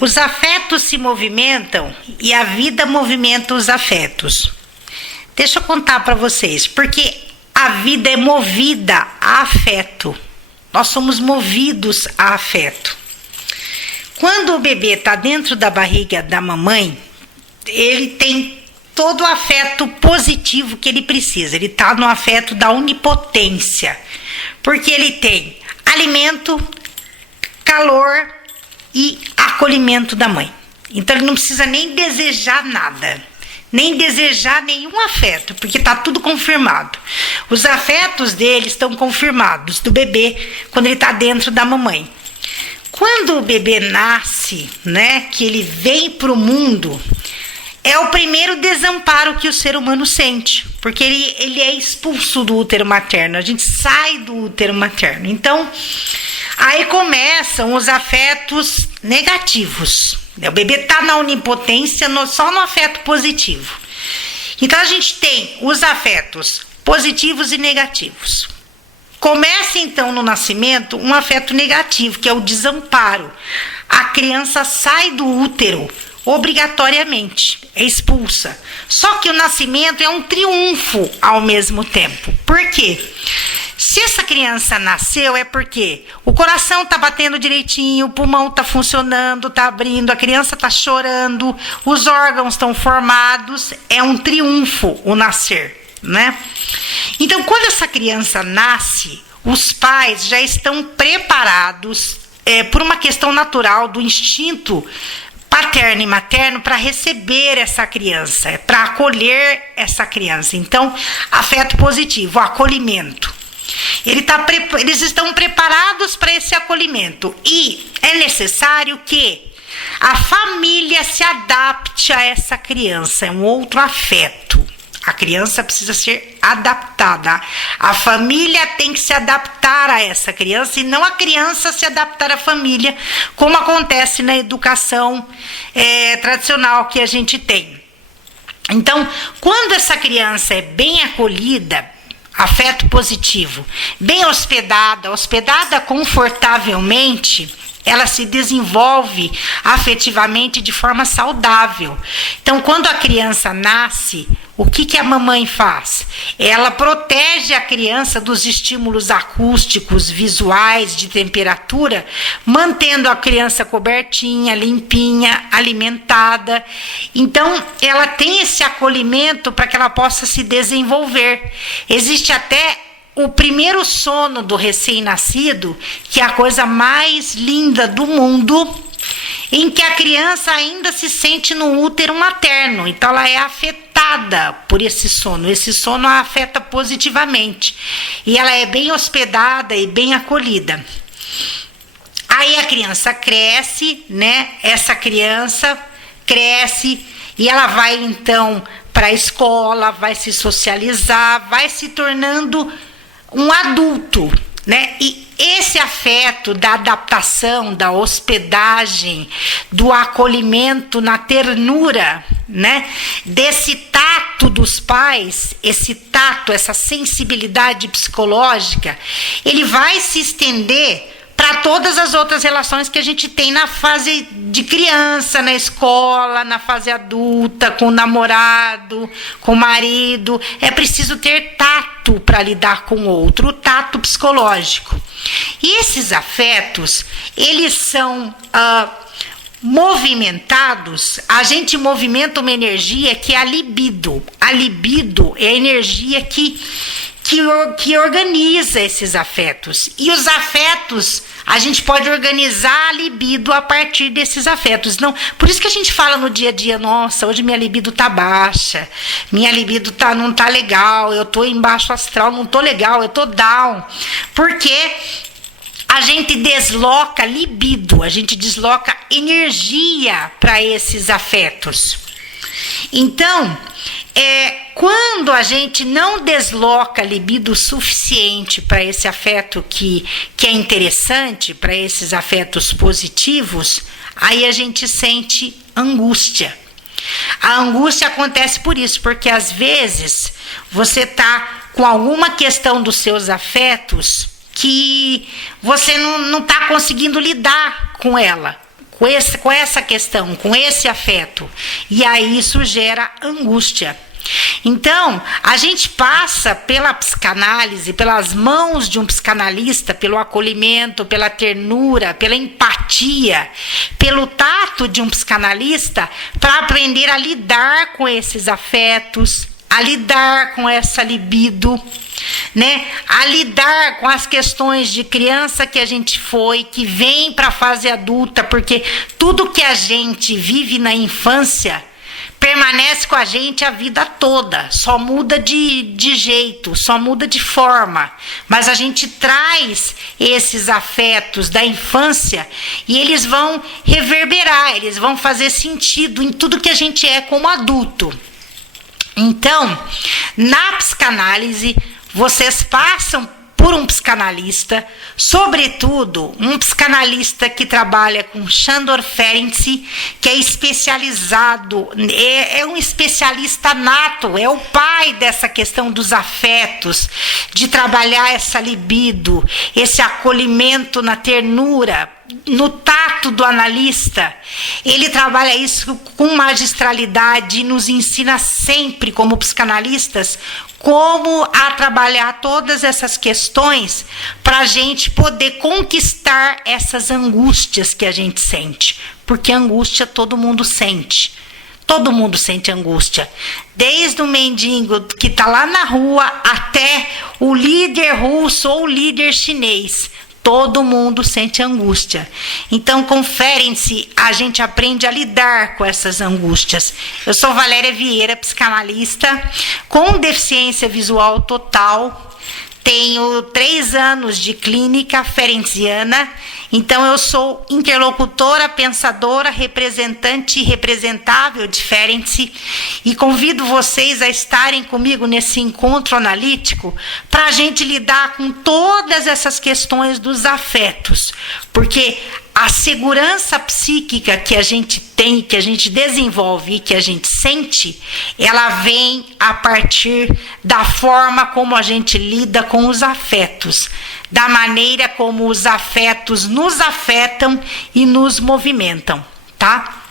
Os afetos se movimentam e a vida movimenta os afetos. Deixa eu contar para vocês, porque a vida é movida a afeto. Nós somos movidos a afeto. Quando o bebê está dentro da barriga da mamãe, ele tem todo o afeto positivo que ele precisa. Ele está no afeto da onipotência, porque ele tem alimento, calor e acolhimento da mãe. Então ele não precisa nem desejar nada, nem desejar nenhum afeto, porque está tudo confirmado. Os afetos dele estão confirmados, do bebê, quando ele está dentro da mamãe. Quando o bebê nasce, né, que ele vem para o mundo, é o primeiro desamparo que o ser humano sente, porque ele é expulso do útero materno, a gente sai do útero materno. Então, aí começam os afetos negativos. O bebê está na onipotência, só no afeto positivo. Então, a gente tem os afetos positivos e negativos. Começa, então, no nascimento, um afeto negativo, que é o desamparo. A criança sai do útero obrigatoriamente, é expulsa. Só que o nascimento é um triunfo ao mesmo tempo. Por quê? Se essa criança nasceu é porque o coração está batendo direitinho, o pulmão está funcionando, está abrindo, a criança está chorando, os órgãos estão formados, é um triunfo o nascer, né? Então, quando essa criança nasce, os pais já estão preparados por uma questão natural do instinto paterno e materno para receber essa criança, para acolher essa criança. Então, afeto positivo, acolhimento. Eles estão preparados para esse acolhimento e é necessário que a família se adapte a essa criança, é um outro afeto. A criança precisa ser adaptada. A família tem que se adaptar a essa criança e não a criança se adaptar à família, como acontece na educação tradicional que a gente tem. Então, quando essa criança é bem acolhida, afeto positivo, bem hospedada confortavelmente, ela se desenvolve afetivamente de forma saudável. Então, quando a criança nasce, o que a mamãe faz? Ela protege a criança dos estímulos acústicos, visuais, de temperatura, mantendo a criança cobertinha, limpinha, alimentada. Então, ela tem esse acolhimento para que ela possa se desenvolver. Existe até o primeiro sono do recém-nascido, que é a coisa mais linda do mundo, em que a criança ainda se sente no útero materno. Então, ela é afetada por esse sono. Esse sono a afeta positivamente. E ela é bem hospedada e bem acolhida. Aí a criança cresce, né? Essa criança cresce e ela vai, então, para a escola, vai se socializar, vai se tornando um adulto, né? E esse afeto da adaptação, da hospedagem, do acolhimento na ternura, né? Desse tato dos pais, esse tato, essa sensibilidade psicológica, ele vai se estender para todas as outras relações que a gente tem na fase de criança, na escola, na fase adulta, com o namorado, com o marido. É preciso ter tato para lidar com o outro, o tato psicológico. E esses afetos, eles são movimentados. A gente movimenta uma energia que é a libido. A libido é a energia que organiza esses afetos. E os afetos, a gente pode organizar a libido a partir desses afetos. Não, por isso que a gente fala no dia a dia, nossa, hoje minha libido tá baixa, minha libido não tá legal, eu tô em baixo astral, não tô legal, eu tô down. Porque a gente desloca libido, a gente desloca energia para esses afetos. Então, quando a gente não desloca libido suficiente para esse afeto que é interessante, para esses afetos positivos, aí a gente sente angústia. A angústia acontece por isso, porque às vezes você está com alguma questão dos seus afetos que você não está conseguindo lidar com ela, com essa questão, com esse afeto. E aí isso gera angústia. Então, a gente passa pela psicanálise, pelas mãos de um psicanalista, pelo acolhimento, pela ternura, pela empatia, pelo tato de um psicanalista, para aprender a lidar com esses afetos, a lidar com essa libido, né? A lidar com as questões de criança que a gente foi, que vem para a fase adulta, porque tudo que a gente vive na infância permanece com a gente a vida toda, só muda de jeito, só muda de forma, mas a gente traz esses afetos da infância e eles vão reverberar, eles vão fazer sentido em tudo que a gente é como adulto. Então, na psicanálise, vocês passam por um psicanalista, sobretudo um psicanalista que trabalha com Sándor Ferenczi, que é especializado, é um especialista nato, é o pai dessa questão dos afetos, de trabalhar essa libido, esse acolhimento na ternura, no tato do analista. Ele trabalha isso com magistralidade e nos ensina sempre, como psicanalistas, como a trabalhar todas essas questões para a gente poder conquistar essas angústias que a gente sente. Porque angústia todo mundo sente. Todo mundo sente angústia. Desde o mendigo que está lá na rua até o líder russo ou o líder chinês. Todo mundo sente angústia. Então, com Ferenczi, a gente aprende a lidar com essas angústias. Eu sou Valéria Vieira, psicanalista, com deficiência visual total. Tenho 3 anos de clínica ferenciana. Então, eu sou interlocutora, pensadora, representante e representável de Ferenczi. E convido vocês a estarem comigo nesse encontro analítico para a gente lidar com todas essas questões dos afetos. Porque a segurança psíquica que a gente tem, que a gente desenvolve e que a gente sente, ela vem a partir da forma como a gente lida com os afetos, da maneira como os afetos nos afetam e nos movimentam, tá?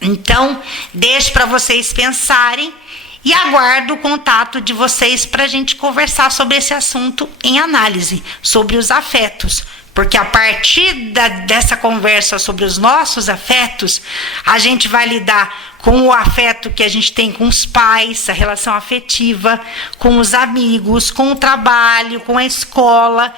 Então, deixo para vocês pensarem e aguardo o contato de vocês para a gente conversar sobre esse assunto em análise, sobre os afetos. Porque a partir dessa conversa sobre os nossos afetos, a gente vai lidar com o afeto que a gente tem com os pais, a relação afetiva, com os amigos, com o trabalho, com a escola,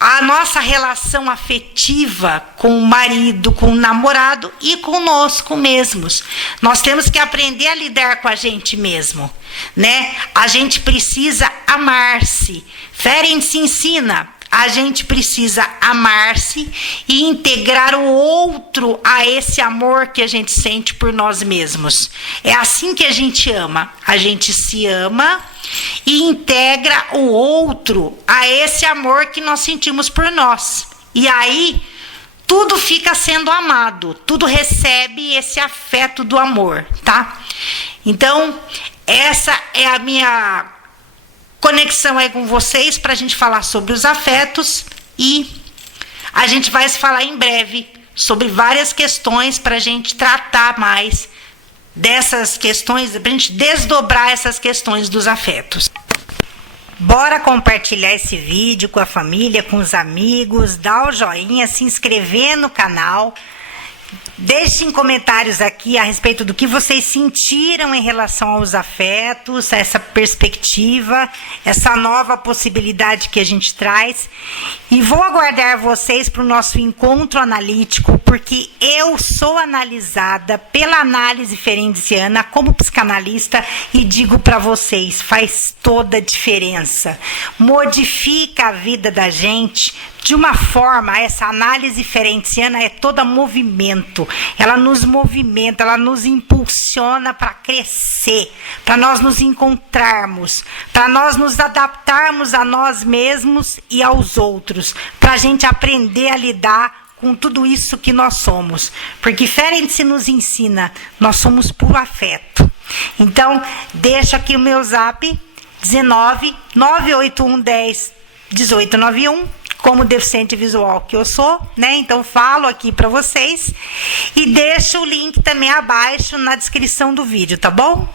a nossa relação afetiva com o marido, com o namorado e conosco mesmos. Nós temos que aprender a lidar com a gente mesmo, né? A gente precisa amar-se. Ferenczi ensina. A gente precisa amar-se e integrar o outro a esse amor que a gente sente por nós mesmos. É assim que a gente ama. A gente se ama e integra o outro a esse amor que nós sentimos por nós. E aí, tudo fica sendo amado. Tudo recebe esse afeto do amor, tá? Então, essa é a minha conexão aí com vocês para a gente falar sobre os afetos e a gente vai se falar em breve sobre várias questões para a gente tratar mais dessas questões, para a gente desdobrar essas questões dos afetos. Bora compartilhar esse vídeo com a família, com os amigos, dar o joinha, se inscrever no canal. Deixem comentários aqui a respeito do que vocês sentiram em relação aos afetos, essa perspectiva, essa nova possibilidade que a gente traz. E vou aguardar vocês para o nosso encontro analítico, porque eu sou analisada pela análise ferenciana como psicanalista e digo para vocês, faz toda a diferença. Modifica a vida da gente de uma forma, essa análise ferenciana é toda movimento, ela nos movimenta, ela nos impulsiona para crescer, para nós nos encontrarmos, para nós nos adaptarmos a nós mesmos e aos outros, para a gente aprender a lidar com tudo isso que nós somos, porque Ferenczi nos ensina, nós somos puro afeto. Então, deixa aqui o meu zap, 19 981 10 1891, como deficiente visual que eu sou, né? Então falo aqui para vocês e deixo o link também abaixo na descrição do vídeo, tá bom?